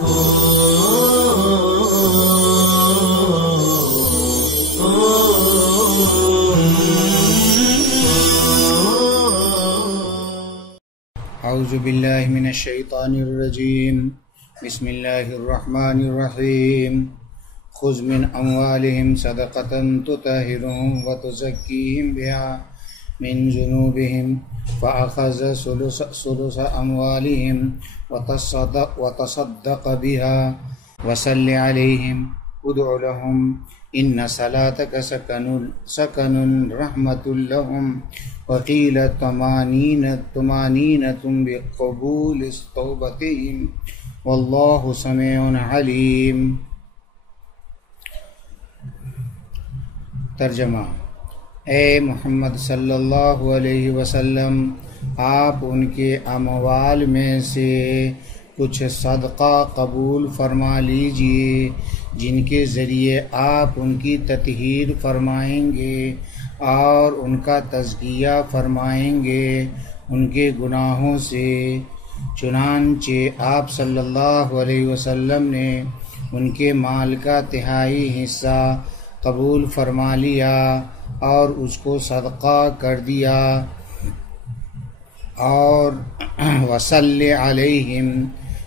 اعوذ باللہ من الشیطان الرجیم بسم اللہ الرحمن الرحیم خذ من اموالہم صدقۃ تطہرہم وتزکیہم بہا من ذنوبہم فأخذ ثلث اموالہم وتصدق بہا وصل علیہم ادع لہم ان صلاتک سکن رحمۃ لہم وقیل طمانینۃ بقبول توبتہم واللہ سمیع علیم۔ ترجمہ: اے محمد صلی اللہ علیہ وسلم، آپ ان کے اموال میں سے کچھ صدقہ قبول فرما لیجئے جن کے ذریعے آپ ان کی تطہیر فرمائیں گے اور ان کا تزکیہ فرمائیں گے ان کے گناہوں سے۔ چنانچہ آپ صلی اللہ علیہ وسلم نے ان کے مال کا تہائی حصہ قبول فرما لیا اور اس کو صدقہ کر دیا، اور وصلی علیہم،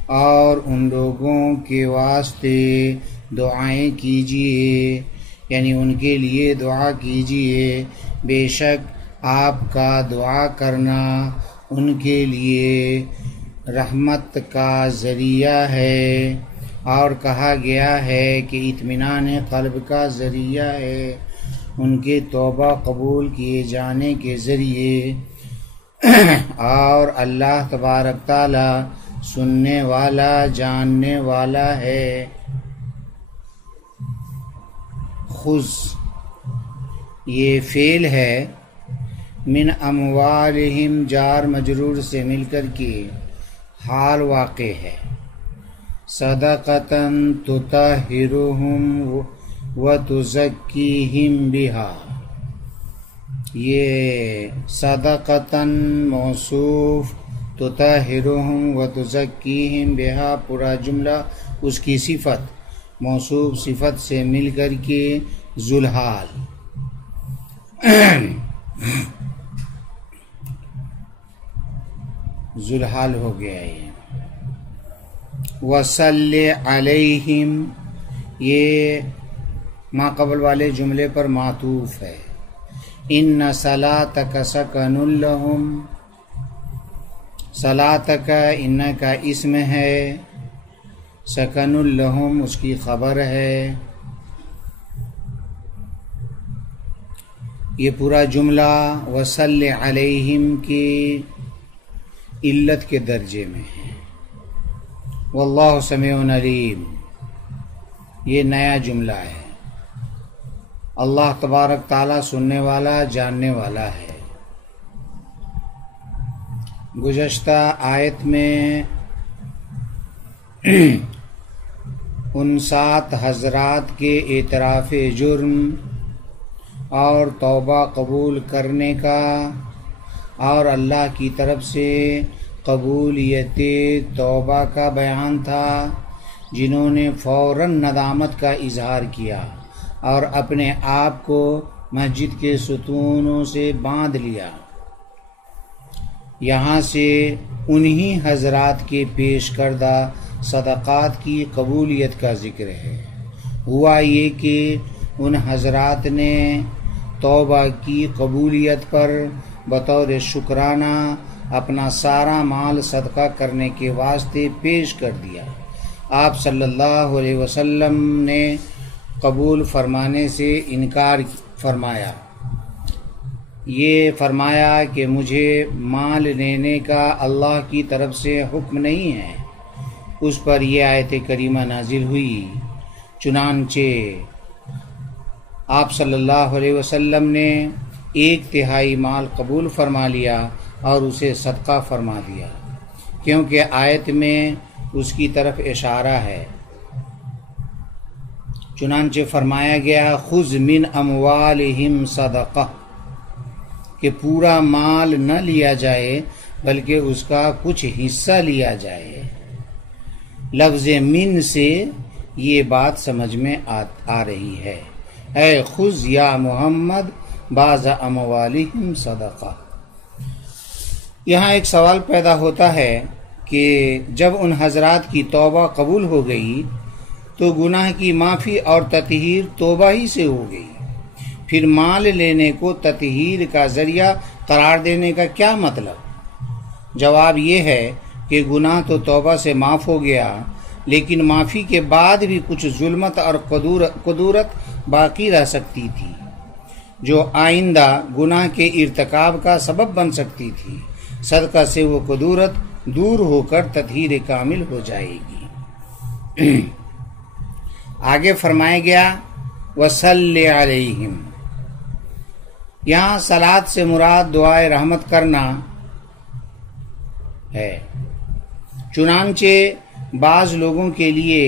اور ان لوگوں کے واسطے دعائیں کیجیے، یعنی ان کے لیے دعا کیجیے، بے شک آپ کا دعا کرنا ان کے لیے رحمت کا ذریعہ ہے، اور کہا گیا ہے کہ اطمینان قلب کا ذریعہ ہے، ان کے توبہ قبول کیے جانے کے ذریعے۔ اور اللہ تبارک تعالی سننے والا جاننے والا ہے۔ خذ یہ فعل ہے، من اموالہم جار مجرور سے مل کر کے حال واقع ہے، صدقۃ تطہرہم وتزکیہم بہا، یہ صدقۃ موصوف، تطہرہم وتزکیہم بہا پورا جملہ اس کی صفت، موصوف صفت سے مل کر کے ذوالحال۔ ذوالحال ہو گیا ہے۔ وصلی علیہم یہ ما قبل والے جملے پر معطوف ہے۔ ان صلاتک سکن لہم، صلاتک ان کا اسم ہے، سکن لہم اس کی خبر ہے۔ یہ پورا جملہ وصلی علیہم کی علت کے درجے میں ہے۔ واللہ سمیع علیم یہ نیا جملہ ہے۔ اللہ تبارک تعالیٰ سننے والا جاننے والا ہے۔ گزشتہ آیت میں ان 7 حضرات کے اعتراف جرم اور توبہ قبول کرنے کا اور اللہ کی طرف سے قبولیت توبہ کا بیان تھا، جنہوں نے فوراً ندامت کا اظہار کیا اور اپنے آپ کو مسجد کے ستونوں سے باندھ لیا۔ یہاں سے انہی حضرات کے پیش کردہ صدقات کی قبولیت کا ذکر ہے۔ ہوا یہ کہ ان حضرات نے توبہ کی قبولیت پر بطور شکرانہ اپنا سارا مال صدقہ کرنے کے واسطے پیش کر دیا۔ آپ صلی اللہ علیہ وسلم نے قبول فرمانے سے انکار فرمایا، یہ فرمایا کہ مجھے مال لینے کا اللہ کی طرف سے حکم نہیں ہے۔ اس پر یہ آیت کریمہ نازل ہوئی۔ چنانچہ آپ صلی اللہ علیہ وسلم نے 1/3 مال قبول فرما لیا اور اسے صدقہ فرما دیا، کیونکہ آیت میں اس کی طرف اشارہ ہے۔ چنانچہ فرمایا گیا خذ من اموالہم صدقہ، کہ پورا مال نہ لیا جائے بلکہ اس کا کچھ حصہ لیا جائے۔ لفظ من سے یہ بات سمجھ میں آ رہی ہے، اے خذ یا محمد بعض اموالہم صدقہ۔ یہاں ایک سوال پیدا ہوتا ہے کہ جب ان حضرات کی توبہ قبول ہو گئی تو گناہ کی معافی اور تطہیر توبہ ہی سے ہو گئی، پھر مال لینے کو تطہیر کا ذریعہ قرار دینے کا کیا مطلب؟ جواب یہ ہے کہ گناہ تو توبہ سے معاف ہو گیا، لیکن معافی کے بعد بھی کچھ ظلمت اور قدورت باقی رہ سکتی تھی جو آئندہ گناہ کے ارتکاب کا سبب بن سکتی تھی۔ صدقہ سے وہ قدورت دور ہو کر تطہیر کامل ہو جائے گی۔ آگے فرمایا گیا وَصَلِّ عَلَيْهِمْ، یہاں صلاۃ سے مراد دعائے رحمت کرنا ہے۔ چنانچہ بعض لوگوں کے لیے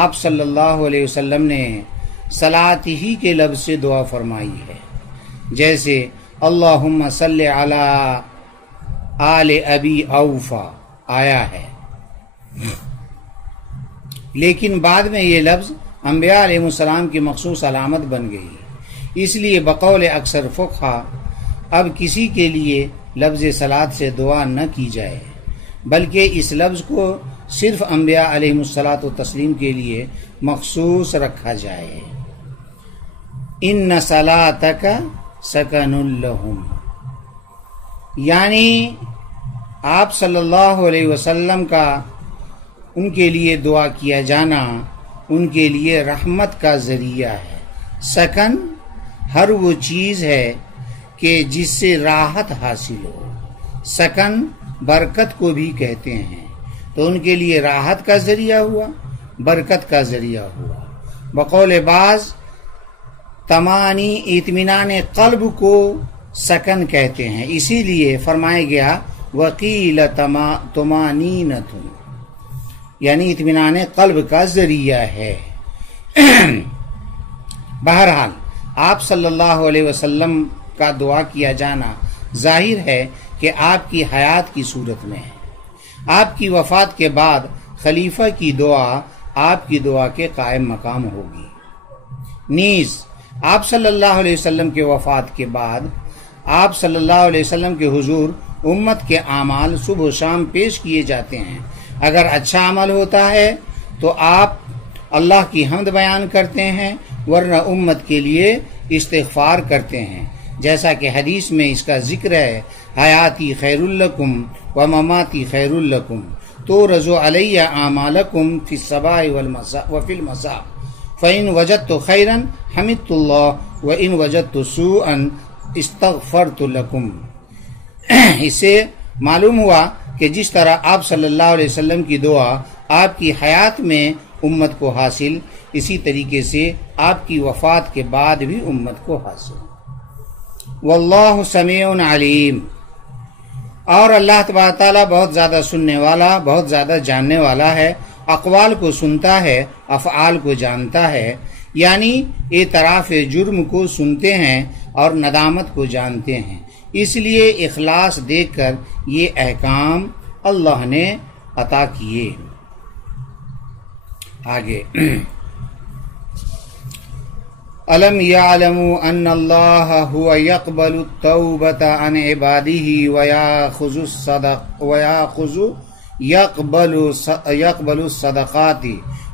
آپ صلی اللہ علیہ وسلم نے صلاۃ ہی کے لفظ سے دعا فرمائی ہے، جیسے اللہم صلی علی آل ابی اوفا آیا ہے، لیکن بعد میں یہ لفظ انبیاء علیہ السلام کی مخصوص علامت بن گئی، اس لیے بقول اکثر فقہا اب کسی کے لیے لفظ صلاۃ سے دعا نہ کی جائے، بلکہ اس لفظ کو صرف انبیاء علیہ الصلاۃ والتسلیم کے لیے مخصوص رکھا جائے۔ ان صلاتک سکن لہم، یعنی آپ صلی اللہ علیہ وسلم کا ان کے لیے دعا کیا جانا ان کے لیے رحمت کا ذریعہ ہے۔ سکن ہر وہ چیز ہے کہ جس سے راحت حاصل ہو، سکن برکت کو بھی کہتے ہیں، تو ان کے لیے راحت کا ذریعہ ہوا، برکت کا ذریعہ ہوا۔ بقول بعض تمانی اطمینان قلب کو سکن کہتے ہیں، اسی لیے فرمایا گیا وقیل طمانینۃ، یعنی اطمینان قلب کا ذریعہ ہے۔ بہرحال آپ صلی اللہ علیہ وسلم کا دعا کیا جانا ظاہر ہے کہ آپ کی حیات کی صورت میں ہے، آپ کی وفات کے بعد خلیفہ کی دعا آپ کی دعا کے قائم مقام ہوگی۔ نیز آپ صلی اللہ علیہ وسلم کے وفات کے بعد آپ صلی اللہ علیہ وسلم کے حضور امت کے اعمال صبح و شام پیش کیے جاتے ہیں۔ اگر اچھا عمل ہوتا ہے تو آپ اللہ کی حمد بیان کرتے ہیں، ورنہ امت کے لیے استغفار کرتے ہیں، جیسا کہ حدیث میں اس کا ذکر ہے حیاتی خیر لکم و مماتی خیر لکم تورزوا علی اعمالکم فی الصباح وفی المساء فإن وجدت خیرا حمدت اللہ وإن وجدت سوءا استغفرت لکم۔ اس سے معلوم ہوا کہ جس طرح آپ صلی اللہ علیہ وسلم کی دعا آپ کی حیات میں امت کو حاصل، اسی طریقے سے آپ کی وفات کے بعد بھی امت کو حاصل۔ واللہ سمیع علیم، اور اللہ تبارک تعالیٰ بہت زیادہ سننے والا، بہت زیادہ جاننے والا ہے، اقوال کو سنتا ہے، افعال کو جانتا ہے، یعنی اعتراف جرم کو سنتے ہیں اور ندامت کو جانتے ہیں، اس لیے اخلاص دیکھ کر یہ احکام اللہ نے عطا کیے۔ آگے الم یعلموا ان اللہ هو يقبل التوبۃ عن عباده ويقبل الصدقات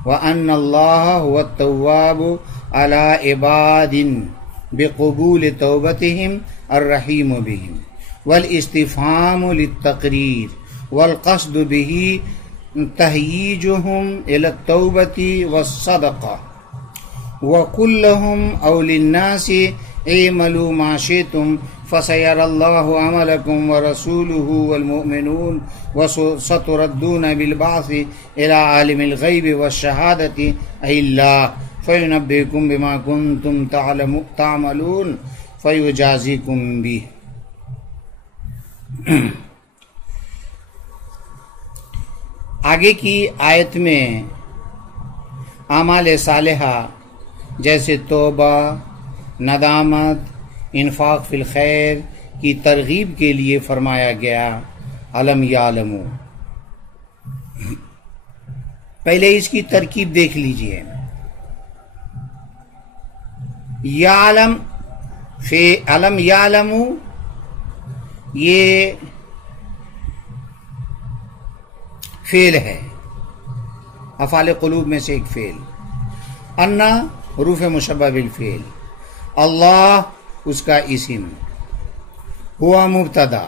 وان اللہ هو التواب على عباد بقبول توبتهم الرحیم بهم، والاستفهام للتقریر والقصد به تهییجهم الى التوبة والصدقة، وقل لهم أو للناس اعملوا ما شئتم فسيرى الله عملكم ورسوله والمؤمنون وستردون بالبعث إلى عالم الغيب والشهادة أي الله فينبئكم بما كنتم تعملون فيجازيكم به۔ آگے کی آیت میں اعمال صالحہ جیسے توبہ، ندامت، انفاق فی الخیر کی ترغیب کے لیے فرمایا گیا الم یعلموا، پہلے اس کی ترکیب دیکھ لیجئے. یعلم علم یعلم یہ فعل ہے، افعال قلوب میں سے ایک فعل. انا حروف مشبہ بالفعل. اللہ اس کا اسم. ہوا مبتدا.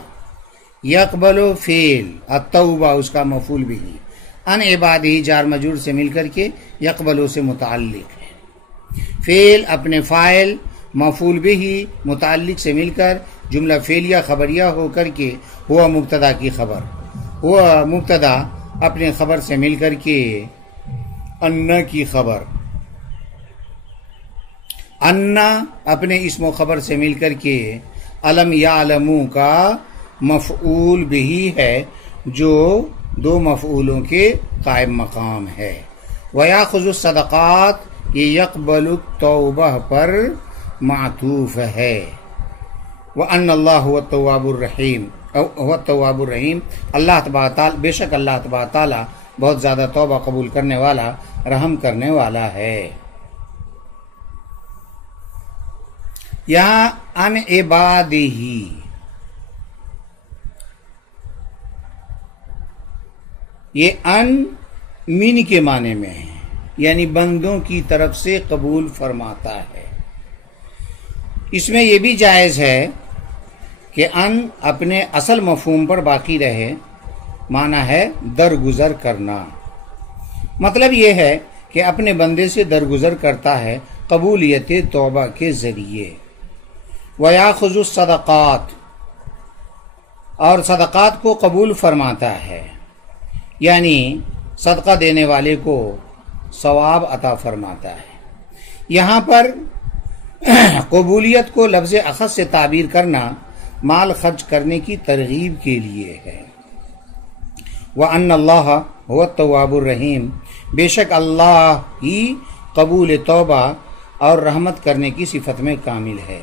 یقبل فعل. التوبہ اس کا مفعول بھی. ان عبادہ جار مجرور سے مل کر کے یقبل سے متعلق ہے. فعل اپنے فاعل مفعول بھی متعلق سے مل کر جملہ فعلیہ خبریہ ہو کر کے ہوا مبتدا کی خبر. ہوا مبتدا اپنے خبر سے مل کر کے انا کی خبر. انا اپنے اسم و خبر سے مل کر کے علم یعلمو کا مفعول بھی ہے جو دو مفعولوں کے قائم مقام ہے. وَيَأْخُذُ الصَّدَقَاتِ یہ یقبل التوبہ پر معطوف ہے. وَأَنَّ اللَّهُ هُوَ التَّوَّابُ الرَّحِيمُ هُوَ التَّوَّابُ الرَّحِيمُ اللہ تبارک تعالی بے شک اللہ تبارک تعالی بہت زیادہ توبہ قبول کرنے والا رحم کرنے والا ہے. یہاں ان عبادہ یہ ان من کے معنی میں ہے، یعنی بندوں کی طرف سے قبول فرماتا ہے. اس میں یہ بھی جائز ہے کہ ان اپنے اصل مفہوم پر باقی رہے. معنی ہے درگزر کرنا. مطلب یہ ہے کہ اپنے بندے سے درگزر کرتا ہے قبولیت توبہ کے ذریعے. وَيَأْخُذُ الصَّدَقَاتِ اور صدقات کو قبول فرماتا ہے، یعنی صدقہ دینے والے کو ثواب عطا فرماتا ہے. یہاں پر قبولیت کو لفظ اخذ سے تعبیر کرنا مال خرچ کرنے کی ترغیب کے لیے ہے. وَأَنَّ اللَّهَ هُوَ التَّوَّابُ الرَّحِيمُ بے شک اللہ ہی قبول توبہ اور رحمت کرنے کی صفت میں کامل ہے،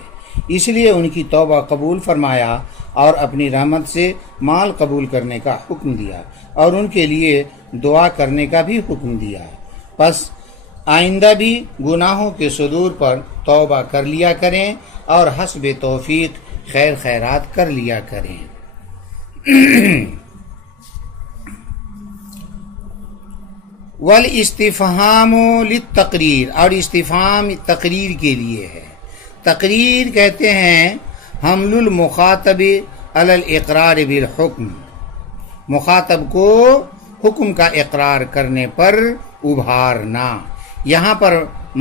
اس لیے ان کی توبہ قبول فرمایا اور اپنی رحمت سے مال قبول کرنے کا حکم دیا اور ان کے لیے دعا کرنے کا بھی حکم دیا. پس آئندہ بھی گناہوں کے صدور پر توبہ کر لیا کریں اور حسب توفیق خیر خیرات کر لیا کریں. والاستفہام للتقریر اور استفہام تقریر کے لیے ہے. تقریر کہتے ہیں حمل المخاطب علی الاقرار بالحکم، مخاطب کو حکم کا اقرار کرنے پر ابھارنا. یہاں پر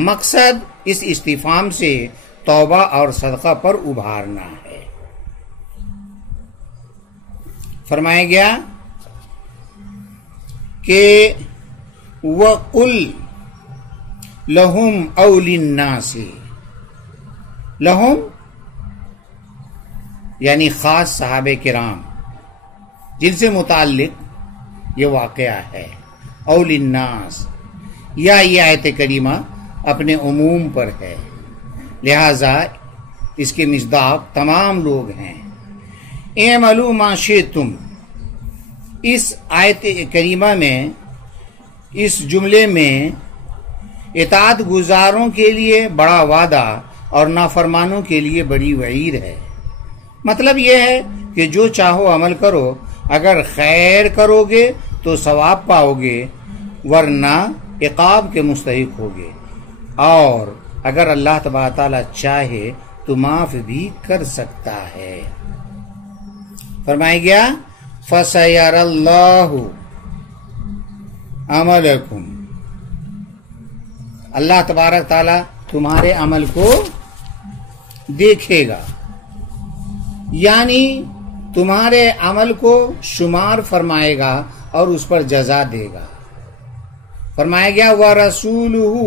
مقصد اس استفہام سے توبہ اور صدقہ پر ابھارنا ہے. فرمایا گیا کہ وَقُلْ لَهُمْ أَوْ لِلنَّاسِ لہم یعنی خاص صحابہ کرام جن سے متعلق یہ واقعہ ہے. او للناس یا یہ آیت کریمہ اپنے عموم پر ہے، لہذا اس کے مصداق تمام لوگ ہیں. اعملوا ما شئتم اس آیت کریمہ میں اس جملے میں اطاعت گزاروں کے لیے بڑا وعدہ اور نافرمانوں کے لیے بڑی وعید ہے. مطلب یہ ہے کہ جو چاہو عمل کرو، اگر خیر کرو گے تو ثواب پاؤ گے ورنہ عقاب کے مستحق ہوگے، اور اگر اللہ تبارک تعالیٰ چاہے تو معاف بھی کر سکتا ہے. فرمایا گیا فَسَيَرَ اللَّهُ عَمَلَكُمْ اللہ تبارک تعالیٰ تمہارے عمل کو دیکھے گا، یعنی تمہارے عمل کو شمار فرمائے گا اور اس پر جزا دے گا. فرمایا گیا وَرَسُولُهُ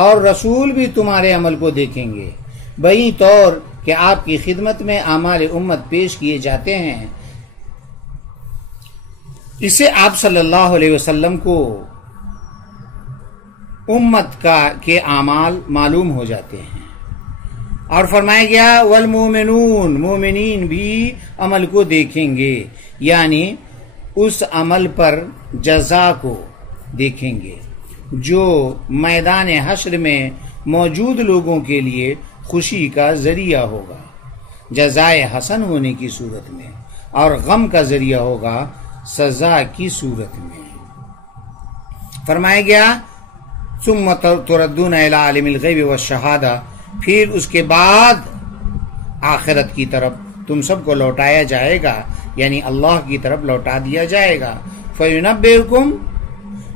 اور رسول بھی تمہارے عمل کو دیکھیں گے، بہی طور کہ آپ کی خدمت میں اعمال امت پیش کیے جاتے ہیں. اس سے آپ صلی اللہ علیہ وسلم کو امت کے اعمال معلوم ہو جاتے ہیں. اور فرمایا گیا والمومنون مومنین بھی عمل کو دیکھیں گے، یعنی اس عمل پر جزا کو دیکھیں گے جو میدان حشر میں موجود لوگوں کے لیے خوشی کا ذریعہ ہوگا جزائے حسن ہونے کی صورت میں، اور غم کا ذریعہ ہوگا سزا کی صورت میں۔ فرمایا گیا ثم تردون الی عالم الغیب والشہادہ، پھر اس کے بعد آخرت کی طرف تم سب کو لوٹایا جائے گا، یعنی اللہ کی طرف لوٹا دیا جائے گا۔ فَيُنَبِّئُكُم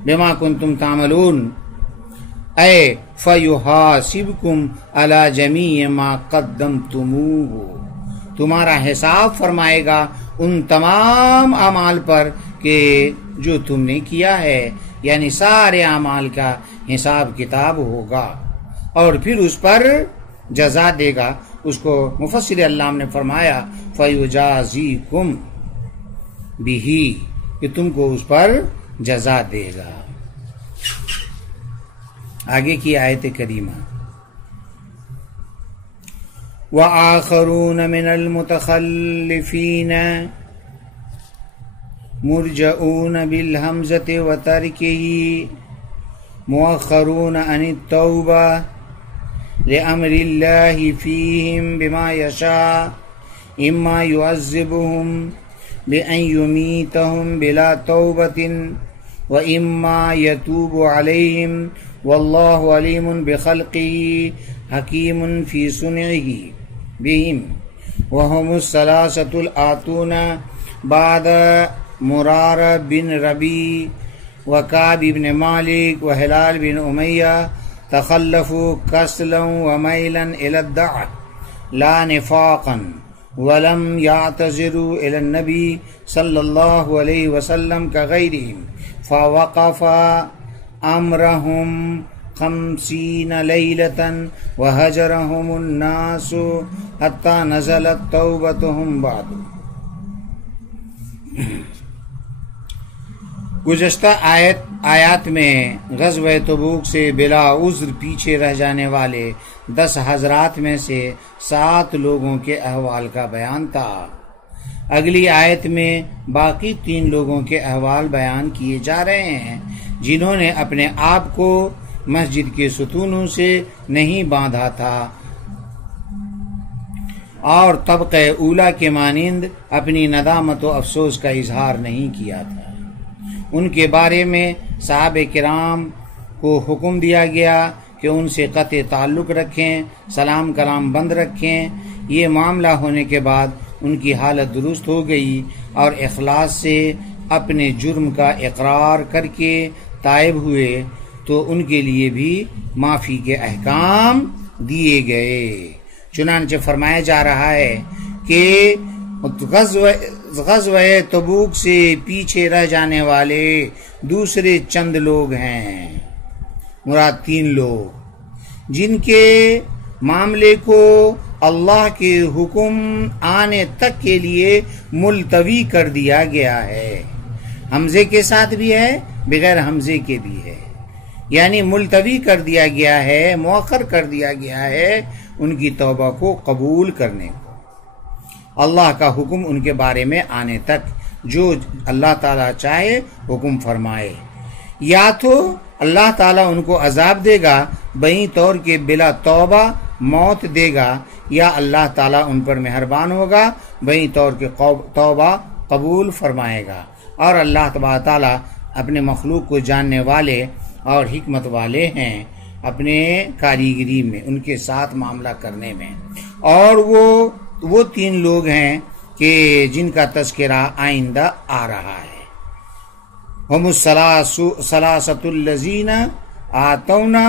بِمَا كُنتُمْ تَعْمَلُونَ اے فَيُحَاسِبُكُم عَلَى جَمِيعِ مَا قَدَّمْتُمُوهُ، تمہارا حساب فرمائے گا ان تمام اعمال پر کہ جو تم نے کیا ہے، یعنی سارے اعمال کا حساب کتاب ہوگا اور پھر اس پر جزا دے گا۔ اس کو مفسر علام نے فرمایا فَيُجَازِيكُم بِهِ، کہ تم کو اس پر جزا دے گا۔ آگے کی آیت کریمہ وَآخَرُونَ مِنَ الْمُتَخَلِّفِينَ مُرْجَؤُونَ بِالْحَمْزَةِ وَتَرْكِهِ مُؤَخَّرُونَ عَنِ التَّوْبَةِ لِأَمْرِ اللَّهِ فِيهِمْ بِمَا يَشَاءُ إِمَّا يُعَذِّبُهُمْ بِأَنْ يُمِيتَهُمْ بِلَا تَوْبَةٍ وَإِمَّا يَتُوبُ عَلَيْهِمْ وَاللَّهُ عَلِيمٌ بِخَلْقِهِ حَكِيمٌ فِي صُنْعِهِ بِهِمْ وَهُمُ الثَّلَاثَةُ الْآتُونَ بَعْدَ مرارہ بن ربی وکعب بن مالک وہلال بن امیہ تخلفوا کسلا ومیلا الى الدعوة لا نفاقا ولم يعتذروا الى النبي صلی اللہ علیہ وسلم كغيرهم فوقف امرهم 50 ليلة وهجرهم الناس حتى نزلت توبتهم بعد۔ گزشتہ آیات میں غزوہ تبوک سے بلا عذر پیچھے رہ جانے والے 10 حضرات میں سے 7 لوگوں کے احوال کا بیان تھا۔ اگلی آیت میں باقی 3 لوگوں کے احوال بیان کیے جا رہے ہیں جنہوں نے اپنے آپ کو مسجد کے ستونوں سے نہیں باندھا تھا اور طبقہ اولا کے مانند اپنی ندامت و افسوس کا اظہار نہیں کیا تھا۔ ان کے بارے میں صحابہ کرام کو حکم دیا گیا کہ ان سے قطع تعلق رکھیں، سلام کلام بند رکھیں۔ یہ معاملہ ہونے کے بعد ان کی حالت درست ہو گئی اور اخلاص سے اپنے جرم کا اقرار کر کے تائب ہوئے تو ان کے لیے بھی معافی کے احکام دیے گئے۔ چنانچہ فرمایا جا رہا ہے کہ غزوہ تبوک سے پیچھے رہ جانے والے دوسرے چند لوگ ہیں، مراد 3 لوگ جن کے معاملے کو اللہ کے حکم آنے تک کے لیے ملتوی کر دیا گیا ہے۔ حمزے کے ساتھ بھی ہے، بغیر حمزے کے بھی ہے، یعنی ملتوی کر دیا گیا ہے، مؤخر کر دیا گیا ہے ان کی توبہ کو قبول کرنے کو، اللہ کا حکم ان کے بارے میں آنے تک، جو اللہ تعالیٰ چاہے حکم فرمائے۔ یا تو اللہ تعالیٰ ان کو عذاب دے گا بہیں طور کے بلا توبہ موت دے گا، یا اللہ تعالیٰ ان پر مہربان ہوگا بہیں طور کے توبہ قبول فرمائے گا۔ اور اللہ تبارک تعالیٰ اپنے مخلوق کو جاننے والے اور حکمت والے ہیں اپنے کاریگری میں، ان کے ساتھ معاملہ کرنے میں۔ اور وہ 3 لوگ ہیں کہ جن کا تذکرہ آئندہ آ رہا ہے۔ ہم الثلاثۃ الذین آتونا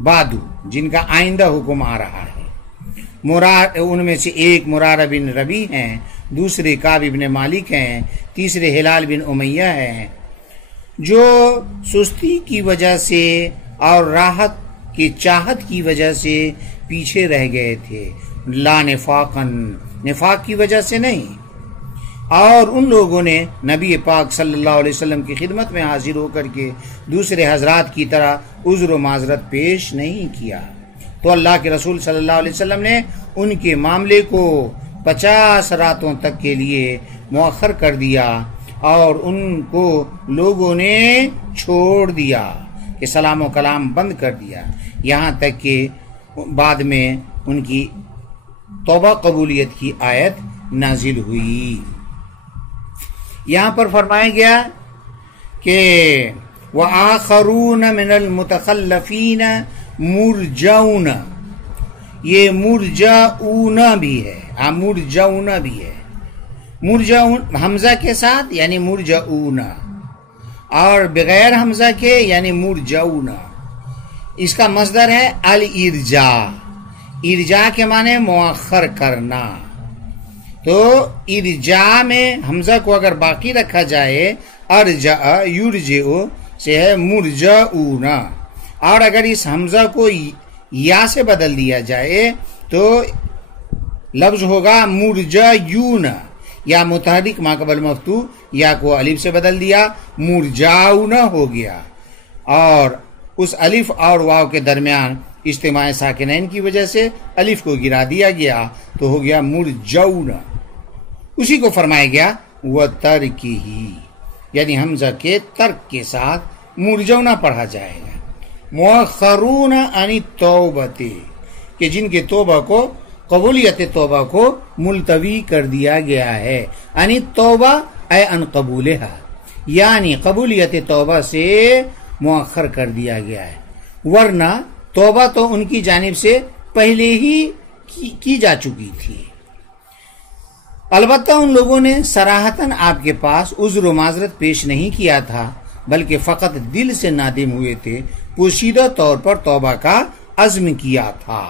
بعد، جن کا آئندہ حکم آ رہا ہے۔ ان میں سے ایک مرارہ بن ربی ہیں، دوسرے کعب بن مالک ہیں، تیسرے ہلال بن امیہ ہیں، جو سستی کی وجہ سے اور راحت کی چاہت کی وجہ سے پیچھے رہ گئے تھے، لا نفاقن، نفاق کی وجہ سے نہیں۔ اور ان لوگوں نے نبی پاک صلی اللہ علیہ وسلم کی خدمت میں حاضر ہو کر کے دوسرے حضرات کی طرح عذر و معذرت پیش نہیں کیا، تو اللہ کے رسول صلی اللہ علیہ وسلم نے ان کے معاملے کو 50 راتوں تک کے لیے مؤخر کر دیا اور ان کو لوگوں نے چھوڑ دیا کہ سلام و کلام بند کر دیا، یہاں تک کہ بعد میں ان کی توبہ قبولیت کی آیت نازل ہوئی۔ یہاں پر فرمایا گیا کہ وَآخَرُونَ مِنَ الْمُتَخَلَّفِينَ مُرْجَوْنَ، یہ مرجعون بھی ہے، مرجعون بھی ہے، مرجعون حمزہ کے ساتھ یعنی مرجعون، اور بغیر حمزہ کے یعنی مرجعون۔ اس کا مصدر ہے الارجاء، ارجاء کے معنی مؤخر کرنا، تو ارجاء میں حمزہ کو اگر باقی رکھا جائے ارجع یرجع سے ہے مرجعون، اور اگر اس حمزہ کو یا سے بدل دیا جائے تو لفظ ہوگا مرجعون، یا متحرک ما قبل مفتوح یا کو الف سے بدل دیا مرجعون ہو گیا، اور اس الف اور واو کے درمیان اجتماع ساکنین کی وجہ سے الف کو گرا دیا گیا تو ہو گیا مرجعون۔ اسی کو فرمایا گیا وَتَرْكِهِ، یعنی حمزہ کے ترک کے ساتھ مرجعون پڑھا جائے گا۔ مؤخرون عن التوبۃ، کہ جن کے توبہ کو قبولیت توبہ کو ملتوی کر دیا گیا ہے، عن التوبہ اے عن قبولہا، یعنی قبولیت توبہ سے مؤخر کر دیا گیا ہے، ورنہ توبہ تو ان کی جانب سے پہلے ہی کی جا چکی تھی۔ البتہ ان لوگوں نے صراحتاً آپ کے پاس عذر و معذرت پیش نہیں کیا تھا، بلکہ فقط دل سے نادم ہوئے تھے، پوشیدہ طور پر توبہ کا عزم کیا تھا۔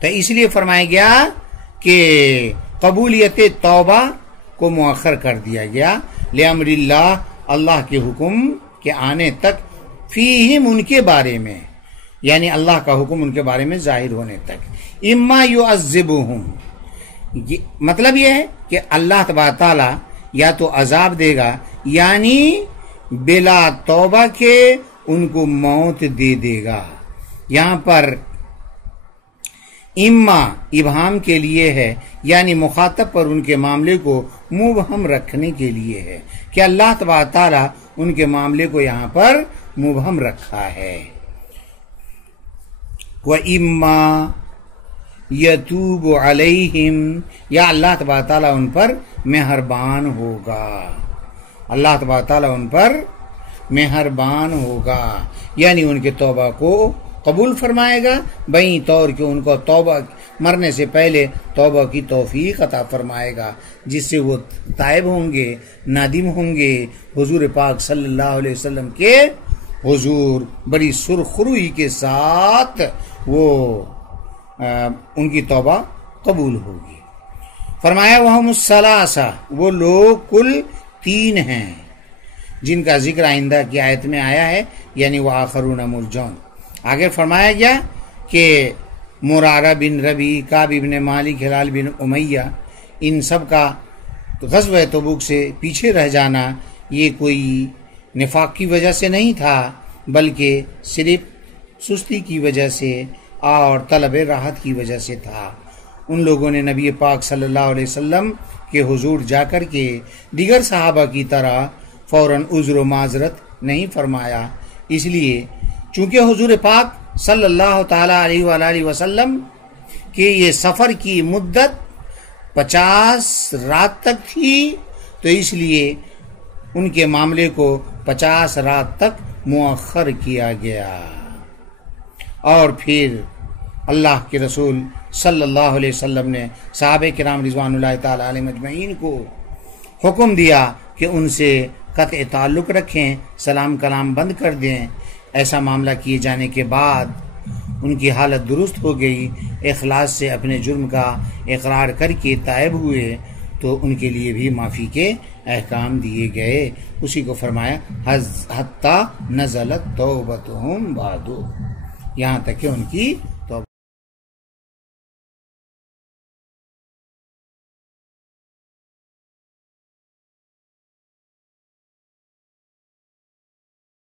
تو اس لیے فرمایا گیا کہ قبولیت توبہ کو مؤخر کر دیا گیا، لِأَمْرِ اللہ، اللہ کے حکم کے آنے تک، فیہم ان کے بارے میں، یعنی اللہ کا حکم ان کے بارے میں ظاہر ہونے تک، اما یعذبہم، مطلب یہ ہے کہ اللہ تبارک تعالیٰ یا تو عذاب دے گا، یعنی بلا توبہ کے ان کو موت دے دے گا۔ یہاں پر اما ابہام کے لیے ہے، یعنی مخاطب پر ان کے معاملے کو مبہم رکھنے کے لیے ہے کہ اللہ تبارک تعالیٰ ان کے معاملے کو یہاں پر مبہم رکھا ہے۔ وَإِمَّا یتوب علیہم، یا اللہ تبارک تعالیٰ ان پر مہربان ہوگا، اللہ تبارک تعالیٰ ان پر مہربان ہوگا، یعنی ان کے توبہ کو قبول فرمائے گا، بیں طور کہ ان کو توبہ مرنے سے پہلے توبہ کی توفیق عطا فرمائے گا، جس سے وہ تائب ہوں گے، نادم ہوں گے، حضور پاک صلی اللہ علیہ وسلم کے حضور بڑی سرخروئی کے ساتھ وہ ان کی توبہ قبول ہوگی۔ فرمایا وہم الثلاثہ، وہ لوگ کل 3 ہیں جن کا ذکر آئندہ کی آیت میں آیا ہے، یعنی وآخرون مرجعون۔ آگے فرمایا گیا کہ مرارہ بن ربی، کعب بن مالک، ہلال بن امیہ، ان سب کا غزوہ تبوک سے پیچھے رہ جانا یہ کوئی نفاق کی وجہ سے نہیں تھا، بلکہ صرف سستی کی وجہ سے اور طلب راحت کی وجہ سے تھا۔ ان لوگوں نے نبی پاک صلی اللہ علیہ وسلم کے حضور جا کر کے دیگر صحابہ کی طرح فوراً عذر و معذرت نہیں فرمایا، اس لیے چونکہ حضور پاک صلی اللہ تعالی علیہ وآلہ وسلم کہ یہ سفر کی مدت 50 رات تک تھی، تو اس لیے ان کے معاملے کو 50 رات تک مؤخر کیا گیا، اور پھر اللہ کے رسول صلی اللہ علیہ وسلم نے صحابہ کرام رضوان اللہ تعالی علیہم اجمعین کو حکم دیا کہ ان سے قطع تعلق رکھیں، سلام کلام بند کر دیں۔ ایسا معاملہ کیے جانے کے بعد ان کی حالت درست ہو گئی، اخلاص سے اپنے جرم کا اقرار کر کے تائب ہوئے، تو ان کے لیے بھی معافی کے احکام دیے گئے۔ اسی کو فرمایا حتی نزلت توبتہم بعد، یہاں تک کہ ان کی